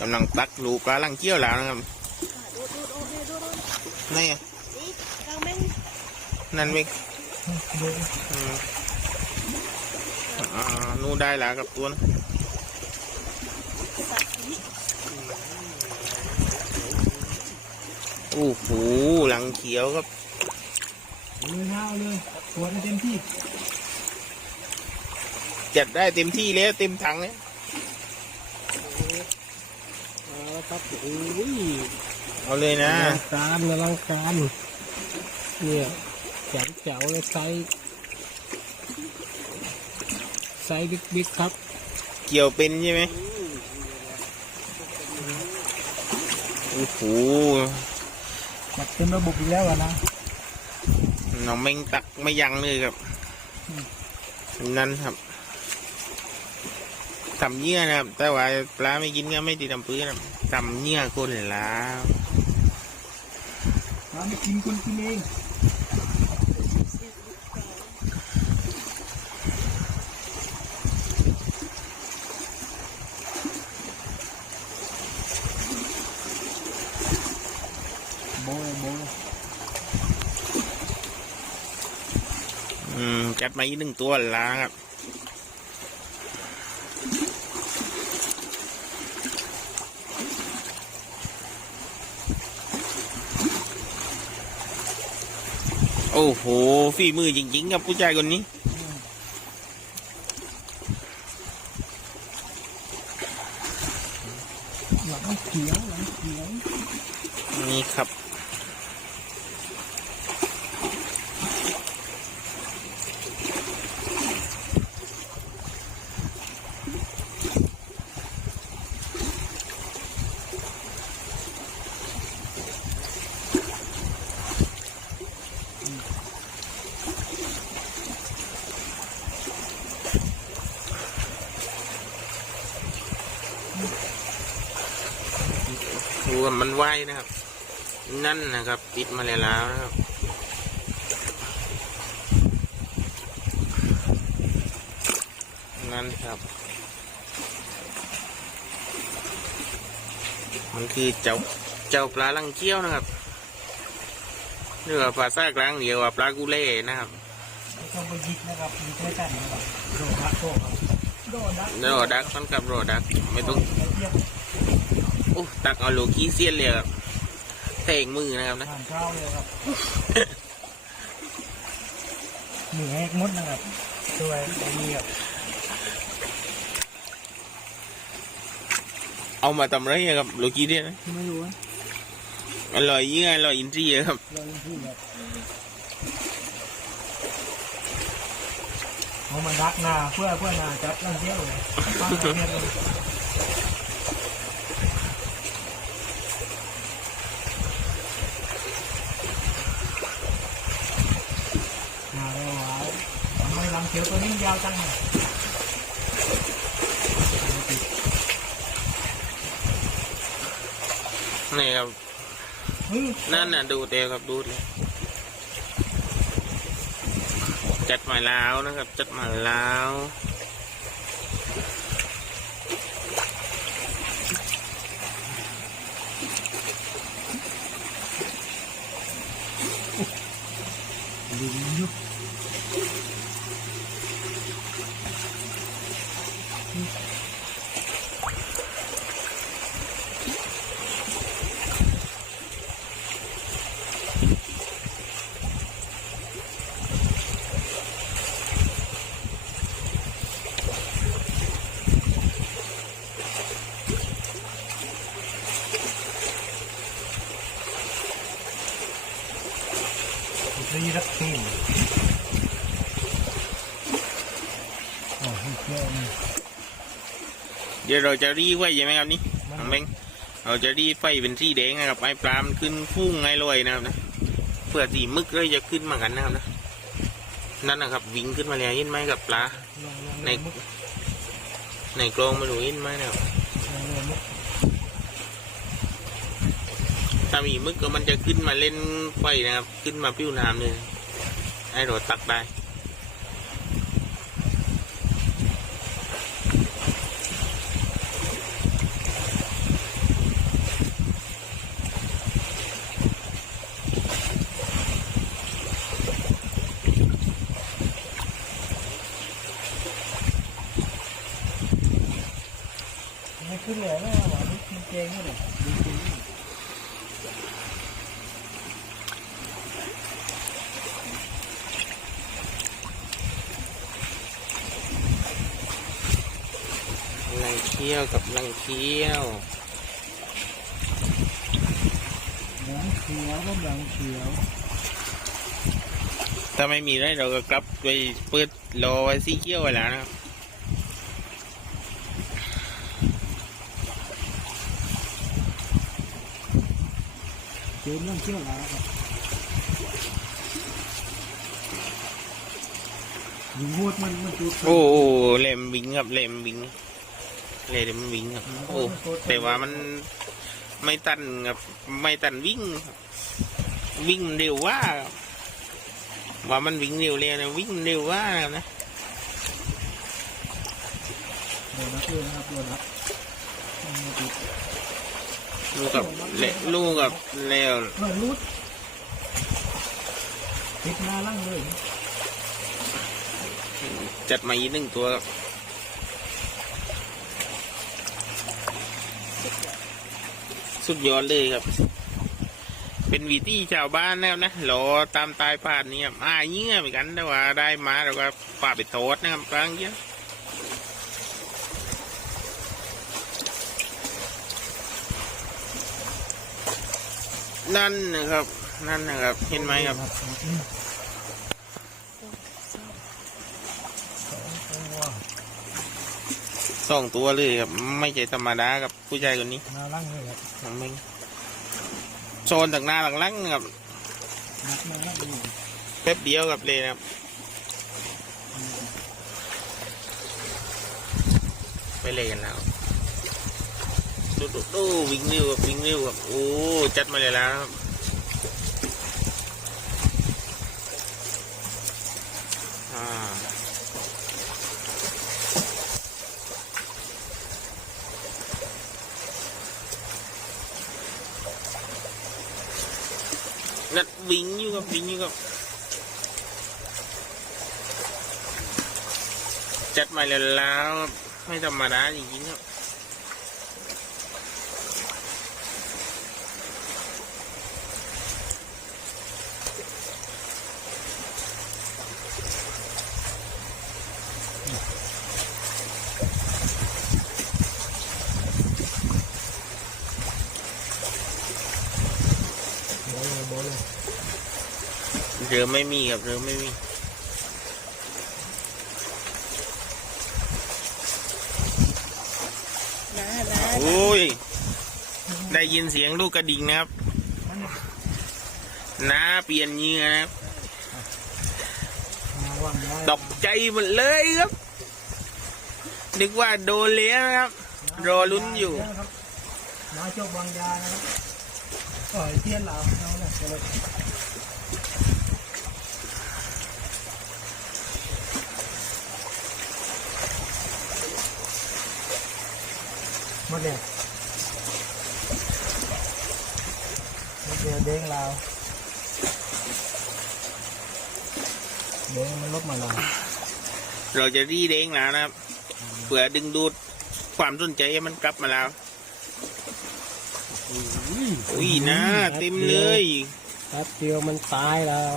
กำลังตักลูกปลาลังเกี้ยวแล้วนะครับนี่ไงนี่กลางแม่งนั่นเองดูอืมนู่นได้แล้วกับตัวนะโอ้โหหลังเขียวครับเลยยาเลยตัวได้เต็มที่ จัดได้เต็มที่แล้วเต็มถังเลย เอาละ ครับโอ้ยเอาเลยนะอลังการอลังการเนี่ยแจ๋วแจ๋วเลยไซส์ไซส์บิ๊กบิ๊กครับ เกี่ยวเป็นใช่ไหมโอ้โหจัดเต็มระบบอีกแล้วอะนะน้องเม่งตักไม่ยั้งเลยครับ นั่นครับ ทำเยื่อนะครับ แต่ว่าปลาไม่กินก็ไม่ติดทำปื้นนะครับทำเยื่อคนแล้วร้านไม่กินคนกินเองโบยโบยอืมจัดมาอีกหนึ่งตัวแล้วครับ อ้โหฝีมือจริงๆครับผู้ชายคนนี้ หลังเขียวหลังเขียวนี่ครับ ว่ามันว่ายนะครับ นั่นนะครับติดมาแล้วนะครับนั่นครับ มันคือเจ้าเจ้าปลาลังเกี้ยวนะครับเรียกว่าภาษากลางเดียวว่าปลากุเล่นะครับไม่ต้องไปยิกนะครับยิกไม่กันนะครับโดนดักโตครับโดนดักโรดักมันกับโรดักไม่ต้องเทียบโอ้ตักเอาโลกี้เซียนเลยครับเต่งมือนะครับนะ ทานข้าวเลยครับ หมูแห้งมดนะครับด้วยอันนี้ครับเอามาทำไรอะครับโลกี้เนี่ยนะไม่รู้นะอร่อยเยื่ออร่อยอินทรีย์ครับ เรายังพูดแบบเอามาดักนาเพื่อเพื่อนาจับนั่งเที่ยวเลยป้าเทียบเลยมาแล้วว้าวทำไมลังเขียวตัวนี้ยาวจังเลยนี่ครับ นั่นน่ะดูเตียวครับดูเลยจัดมาแล้วนะครับ จัดมาแล้ว ดูยุบ รีรักเที่โอ้ย เดี๋ยวเราจะรีไว้ใช่ไหมครับนี่น้องเบงเราจะรีไฟเป็นสีแดงนะครับไอ้ปลามันขึ้นฟุ้งไงลอยนะครับนะเพื่อสีมึกเลยจะขึ้นมากันนะครับนะนั่นนะครับวิ่งขึ้นมาแล้วเห็นไหมกับปลาในในกรงม่รู้เห็นไหมนะครับถ้ามีมึกก็มันจะขึ้นมาเล่นไฟนะครับ ขึ้นมาปิ้วน้ำเลยให้เราตักได้ เลยนะหวานมันเจงเลยดีจริงลังเคี้ยวกับลังเคี้ยวลังเขียวก็หลังเขียว ถ้าไม่มีได้เราก็กลับไปเปิดรอไว้สีเคี้ยวไว้แล้วนะครับ จมเรื่องเที่ยวแล้วครับยิงงวดมันมันจุดโอ้โหเลมวิงครับเลมวิงเลมวิงครับโอ้แต่ว่ามันไม่ตันครับไม่ตันวิ่งครับวิ่งเร็วว่าครับว่ามันวิ่งเร็วเลยนะวิ่งเร็วว่านะครับนะโดนนักเลยนะครับโดนนักมันติด ลูกกับเลลูกกับเลวเฮ้ยรุดติดมาลั่งเลยจัดมาอีกหนึ่งตัวครับสุดยอดเลยครับ เป็นวีตี้ชาวบ้านนะครับนะรอตามตายผ่านนี่ครับอ่าเงี้ยเหมือนกันแต่ว่าได้มาเราก็ป่าไปโทษนะครับบางเงี้ย นั่นนะครับ นั่นนะครับ เห็นไหมครับสองตัวเลยครับ ไม่ใช่ธรรมดากับผู้ชายคนนี้มาลั่งเลยครับทำไมโซนจากหน้าหลังๆนะครับเลยแป๊บเดียวกับเลยครับ ไปเลยกันแล้ว ดูดูดูวิ่งเร็วครับวิ่งเร็วครับโอ้จัดมาเลยแล้วครับอ่านัดวิ่งอยู่กับวิ่งอยู่กับจัดมาเลยแล้วครับไม่ธรรมดาจริงๆครับโบเลยโบเลย เรือไม่มีครับเรือไม่มีนะนะโอ้ย ได้ยินเสียงลูกกระดิ่งนะครับน้าเปลี่ยนเหงื่อนะครับมาว่างได้ตกใจหมดเลยครับ นึกว่าโดนเลี้ยงนะครับ รอลุ้นอยู่มาโชคบางยานะครับเอ๋อเทียนเราเอา เนี่ยเดี๋ยวเราหมดเลยหมดเลยเด้งเราเด้งมันลบมาเราเราจะรีเด้งแล้วนะครับเพื่อดึงดูดความสนใจให้มันกลับมาแล้วอุ้ยนะเต็มเลยแป๊บเดียวมันตายแล้ว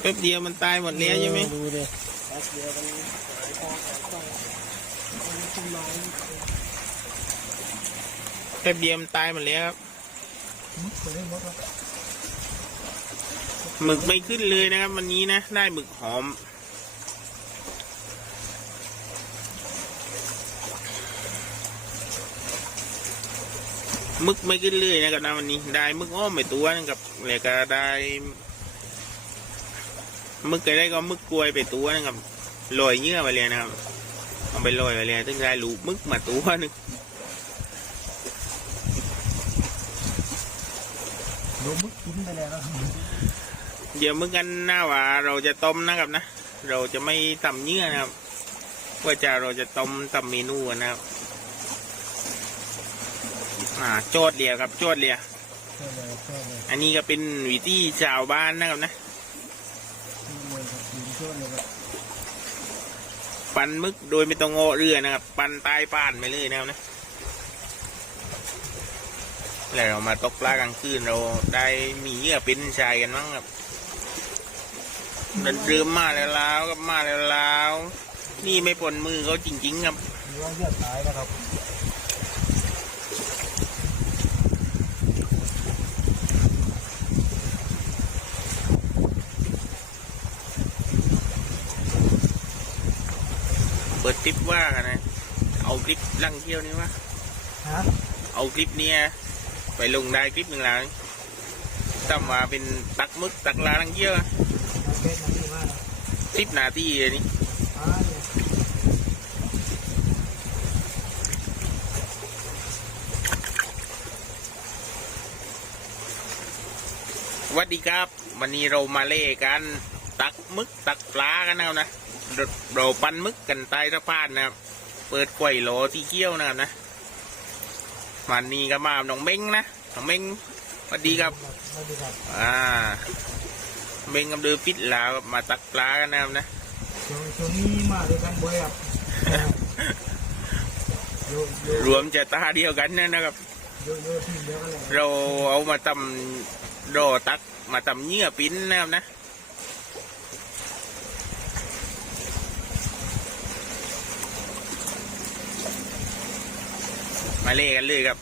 แป๊บเดียวมันตายหมดแล้วใช่ไหมดูดิแป๊บเดียวมันหายตาหายไปมันทำลาย แป๊บเดียวมันตายหมดแล้วครับหมึกไม่ขึ้นเลยนะครับ วันนี้นะ ได้หมึกหอม มึกไม่ขึ้นเลยนะครับนะวันนี้ ได้มึกอ้อมไปตัวนึงกับแล้วก็ได้มึกก็ได้ก็มึกกลวยไปตัวนึงกับลอยเยื่อไปเลยนะครับ เอาไปลอยไปเลยถึงได้ลูกมึกมาตัวนึง โดนมุดกินไปแล้วครับเดี๋ยวมึกกันหน้าว่าเราจะต้มนะครับนะ เราจะไม่ตำเยื่อนะครับว่าจะเราจะต้มตำเมนูกันนะครับอ่าโจดเดียวครับโจดเดียวเชื่อเลยเชื่อเลยอันนี้ก็เป็นวิธีชาวบ้านนะครับนะเลยครับกินเชื่อเลยครับปันมึกโดยไม่ต้องโงอเรือนะครับ ปันใตายป่านไปเลยนะครับนะ แล้วเรามาตกปลากลางคืนเราได้มีเหยื่อเป็นชายกันมั้งครับเดินเรือมาแล้วลาวก็มาแล้วลาวนี่ไม่ปนมือเขาจริง ๆ ครับมีว่าเลือดตายนะครับเปิดคลิปว่ากันนะ เอาคลิปลังเที่ยวนี่วะฮะเอาคลิปเนี้ย ไปลงได้คลิปหนึ่งแล้วทำมาเป็นตักมึกตักลาลังเกียวมาเป็นนาทีมากนะคลิปนาทีเลยนี่อ่าเนี่ยสวัสดีครับ วันนี้เรามาเล่กันตักมึกตักปลากันนะครับนะเราปั้นมึกกันใต้สะพานนะครับ เปิดไข่โหลที่เกี้ยวนะครับนะ วันนี้ก็มาน้องเม้งนะน้องเม้งสวัสดีครับ อ่า เม้งกับเดือปิดลาวมาตักปลากันนะครับนะช่วงนี้มาด้วยกันบ่อยครับรวมจะตาเดียวกันนะนะครับเดียวกันเลยเราเอามาตำโดตักมาตำเนื้อปิ้นนะครับนะ มาเล่กันเลยครับ